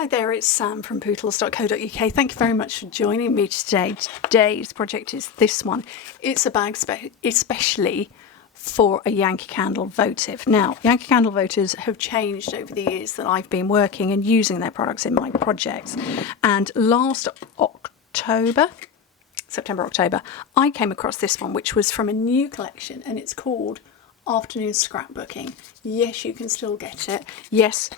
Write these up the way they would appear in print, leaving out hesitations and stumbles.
Hi there, it's Sam from Pootles.co.uk. Thank you very much for joining me today. Today's project is this one. It's a bag especially for a Yankee Candle votive. Now, Yankee Candle votives have changed over the years that I've been working and using their products in my projects. And last September, October, I came across this one, which was from a new collection, and it's called Afternoon Scrapbooking. Yes, you can still get it. Yes,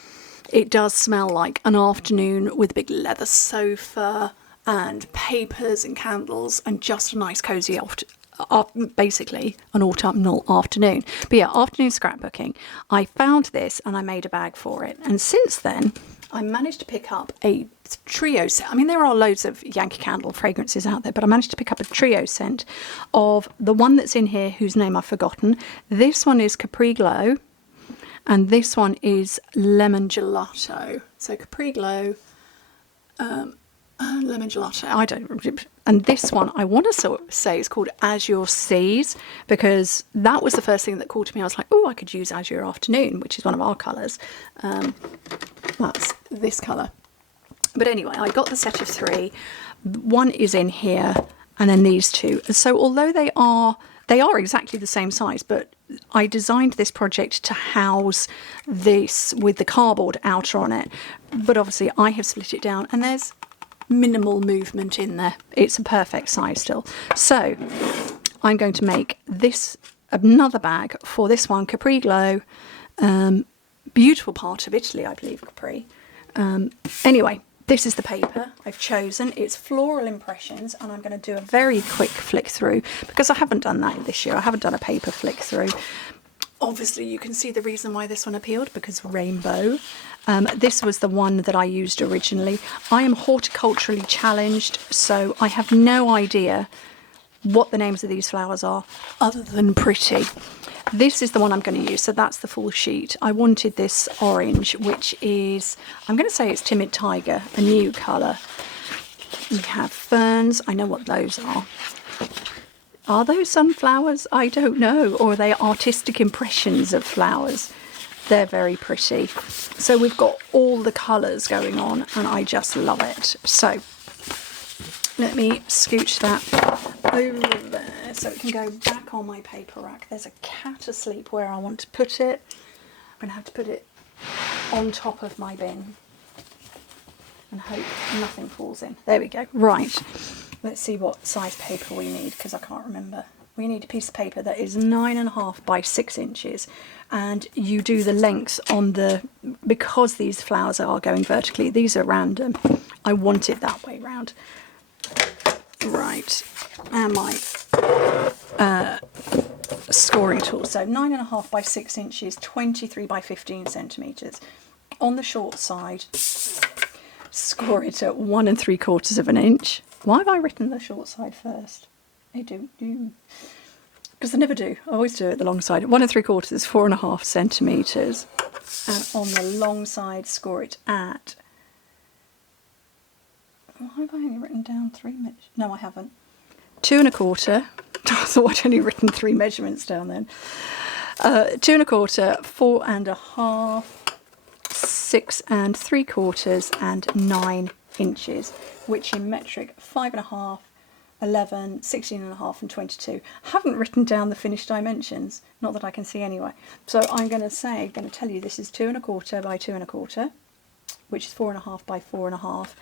it does smell like an afternoon with a big leather sofa and papers and candles and just a nice cosy basically an autumnal afternoon. But yeah, Afternoon Scrapbooking. I found this and I made a bag for it. And since then, I managed to pick up a trio scent. I mean, there are loads of Yankee Candle fragrances out there, but I managed to pick up a trio scent of the one that's in here, whose name I've forgotten. This one is Capri Glow. And this one is Lemon Gelato. So Capri Glow, Lemon Gelato. And this one, I want to say is called Azure Seas, because that was the first thing that called to me. I was like, oh, I could use Azure Afternoon, which is one of our colours. That's this colour. But anyway, I got the set of three. One is in here, and then these two. So although they are exactly the same size, but I designed this project to house this with the cardboard outer on it. But obviously I have split it down and there's minimal movement in there. It's a perfect size still. So I'm going to make this another bag for this one, Capri Glow. Beautiful part of Italy, I believe, Capri. Anyway, this is the paper I've chosen. It's Floral Impressions, and I'm going to do a very quick flick through because I haven't done that this year. I haven't done a paper flick through. Obviously, you can see the reason why this one appealed, because rainbow. This was the one that I used originally. I am horticulturally challenged, so I have no idea what the names of these flowers are other than pretty. This is the one I'm going to use, so that's the full sheet. I wanted this orange, which is, I'm going to say it's Timid Tiger, a new colour. We have ferns. I know what those are. Are those sunflowers? I don't know. Or are they artistic impressions of flowers? They're very pretty. So we've got all the colours going on, and I just love it. So let me scooch that over there so it can go back on my paper rack. There's a cat asleep where I want to put it. I'm going to have to put it on top of my bin and hope nothing falls in. There we go. Right. Let's see what size paper we need, because I can't remember. We need a piece of paper that is 9.5 by 6 inches, and you do the lengths on the, because these flowers are going vertically, these are random. I want it that way round. Right, and my scoring tool. So 9.5 by 6 inches, 23 by 15 centimetres. On the short side, score it at 1 3/4 of an inch. Why have I written the short side first? I do, because I never do. I always do it the long side. 1 3/4, 4.5 centimetres. And on the long side, score it at, why have I only written down 3 measurements? No, I haven't. 2 1/4. I thought I'd only written 3 measurements down then. 2 1/4, 4.5, 6 3/4, and 9 inches, which in metric 5.5, 11, 16.5, and 22. I haven't written down the finished dimensions, not that I can see anyway. So I'm going to tell you this is 2 1/4 by 2 1/4, which is 4.5 by 4.5.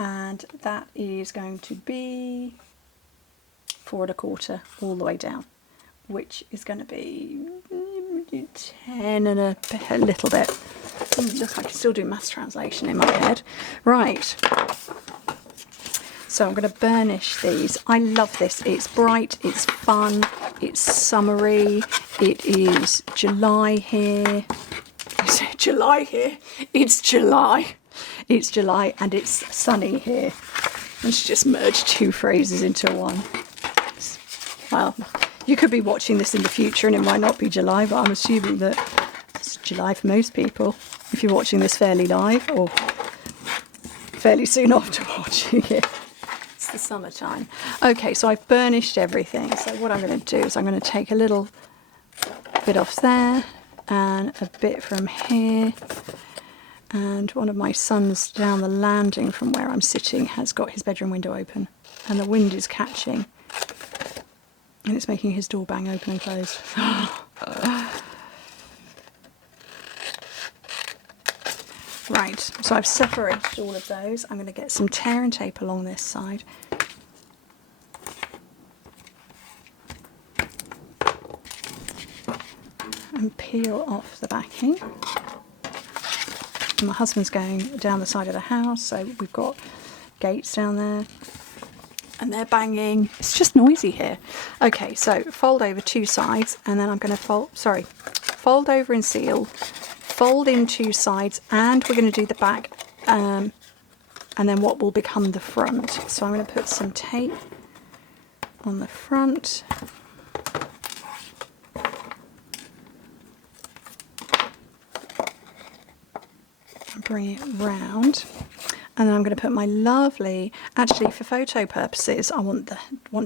And that is going to be 4 1/4 all the way down, which is going to be 10 and a little bit. Just I can still do maths translation in my head. Right. So I'm going to burnish these. I love this. It's bright, it's fun, it's summery. It is July here. Is it July here? It's July. It's July and it's sunny here. Let's just merge 2 phrases into one. Well, you could be watching this in the future and it might not be July, but I'm assuming that it's July for most people. If you're watching this fairly live or fairly soon after watching it. It's the summertime. Okay, so I've burnished everything. So what I'm going to do is I'm going to take a little bit off there and a bit from here. And one of my sons down the landing from where I'm sitting has got his bedroom window open, and the wind is catching, and it's making his door bang open and close. Right, so I've separated all of those. I'm going to get some tear and tape along this side. And peel off the backing. And my husband's going down the side of the house, so we've got gates down there. And they're banging. It's just noisy here. Okay, so fold over 2 sides, and then I'm going to fold over and seal, fold in 2 sides, and we're going to do the back, and then what will become the front. So I'm going to put some tape on the front. Bring it round, and then I'm going to put my lovely, actually for photo purposes I want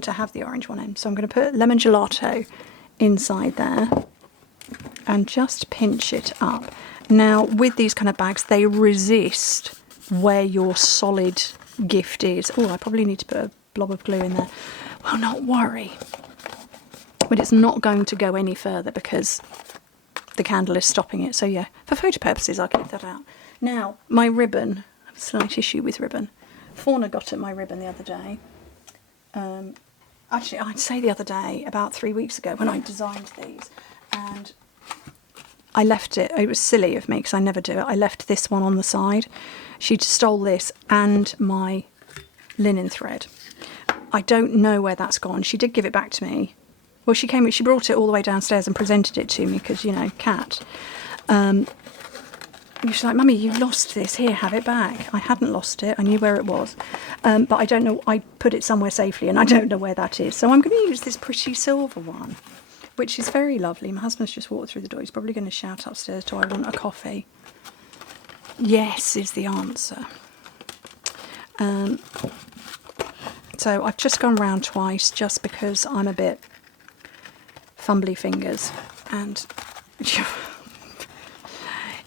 to have the orange one in, so I'm going to put lemon gelato inside there and just pinch it up. Now with these kind of bags, they resist where your solid gift is. Oh, I probably need to put a blob of glue in there. Well, not worry, but it's not going to go any further because the candle is stopping it. So yeah, for photo purposes I'll keep that out. Now, my ribbon, I have a slight issue with ribbon. Fauna got at my ribbon the other day. Actually, I'd say the other day, about 3 weeks ago when I designed these. And I left it, it was silly of me because I never do it. I left this one on the side. She stole this and my linen thread. I don't know where that's gone. She did give it back to me. Well, she brought it all the way downstairs and presented it to me because, you know, cat. She's like, Mummy, you lost this. Here, have it back. I hadn't lost it. I knew where it was. But I don't know. I put it somewhere safely and I don't know where that is. So I'm going to use this pretty silver one, which is very lovely. My husband's just walked through the door. He's probably going to shout upstairs, do I want a coffee? Yes is the answer. So I've just gone round twice just because I'm a bit fumbly fingers. And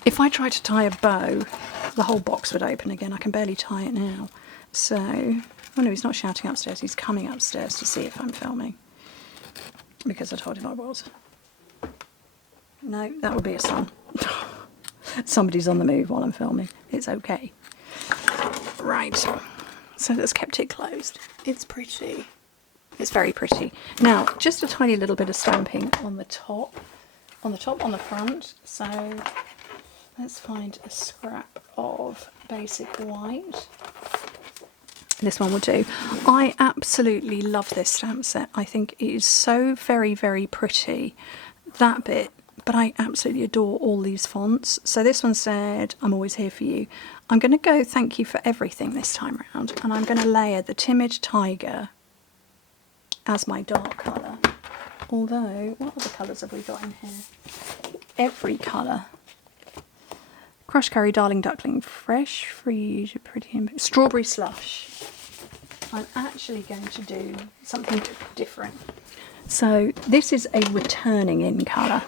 if I try to tie a bow, the whole box would open again. I can barely tie it now. So, oh no, he's not shouting upstairs. He's coming upstairs to see if I'm filming. Because I told him I was. No, that would be a son. Somebody's on the move while I'm filming. It's okay. Right. So that's kept it closed. It's pretty. It's very pretty. Now, just a tiny little bit of stamping on the top. On the front. So let's find a scrap of basic white. This one will do. I absolutely love this stamp set. I think it is so very, very pretty. That bit, but I absolutely adore all these fonts. So this one said, I'm always here for you. I'm going to go thank you for everything this time round, and I'm going to layer the Timid Tiger as my dark colour. Although, what other colours have we got in here? Every colour. Crushed curry, darling duckling, fresh, freeze, pretty, strawberry slush. I'm actually going to do something different. So this is a returning in colour.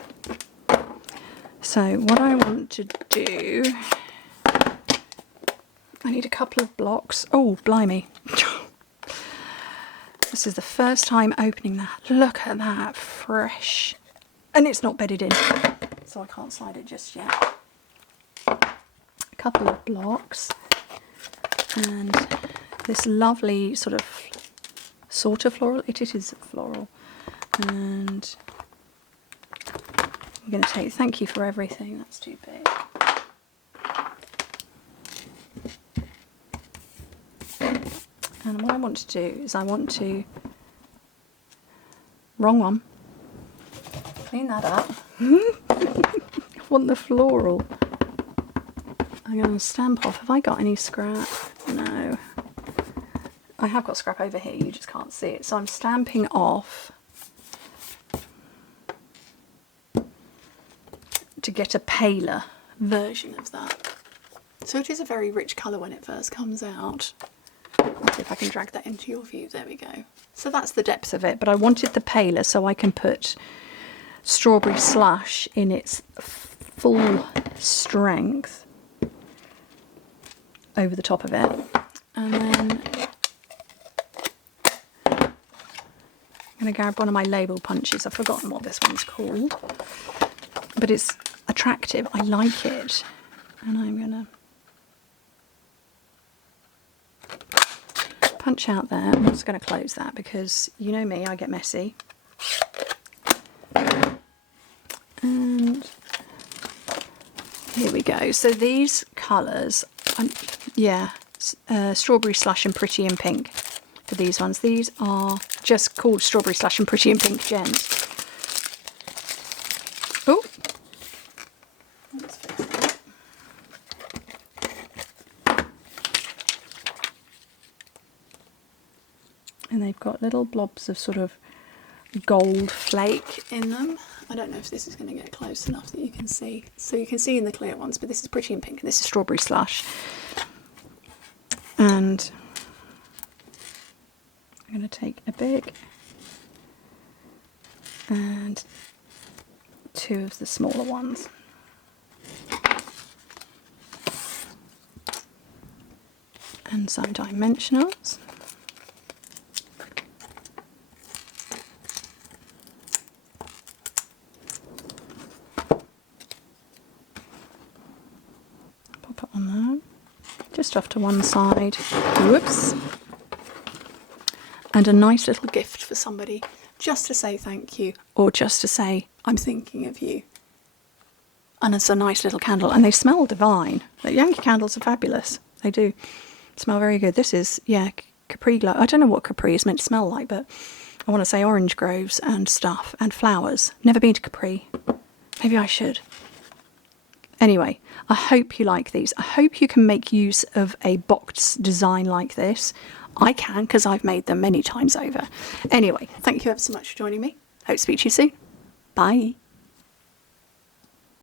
So what I want to do, I need a couple of blocks. Oh, blimey. This is the first time opening that. Look at that, fresh. And it's not bedded in, so I can't slide it just yet. A couple of blocks. And this lovely sort of floral. It is floral. And I'm going to take thank you for everything. That's too big. And what I want to do is I want to, wrong one, clean that up. I want the floral. I'm going to stamp off. Have I got any scrap? No. I have got scrap over here, you just can't see it. So I'm stamping off to get a paler version of that. So it is a very rich colour when it first comes out. Let's see if I can drag that into your view. There we go. So that's the depth of it, but I wanted the paler so I can put strawberry slush in its full strength. over the top of it. And then I'm going to grab one of my label punches. I've forgotten what this one's called, but it's attractive. I like it. And I'm going to punch out there. I'm just going to close that because you know me, I get messy. And here we go. So these colours, Strawberry Slush and Pretty in Pink for these ones. These are just called Strawberry Slush and Pretty in Pink gems. Oh, let's fix that. And they've got little blobs of sort of gold flake in them. I don't know if this is going to get close enough that you can see. So you can see in the clear ones, but this is Pretty in Pink and this is Strawberry Slush. And I'm going to take a big and two of the smaller ones. And some dimensionals. Pop it on there. Just off to one side. Whoops. And a nice little gift for somebody, just to say thank you, or just to say I'm thinking of you. And it's a nice little candle, and they smell divine. The Yankee candles are fabulous. They do smell very good. This is, yeah, Capri Glow. I don't know what Capri is meant to smell like, but I want to say orange groves and stuff and flowers. Never been to Capri. Maybe I should. Anyway, I hope you like these. I hope you can make use of a box design like this. I can, because I've made them many times over. Anyway, thank you ever so much for joining me. Hope to speak to you soon. Bye.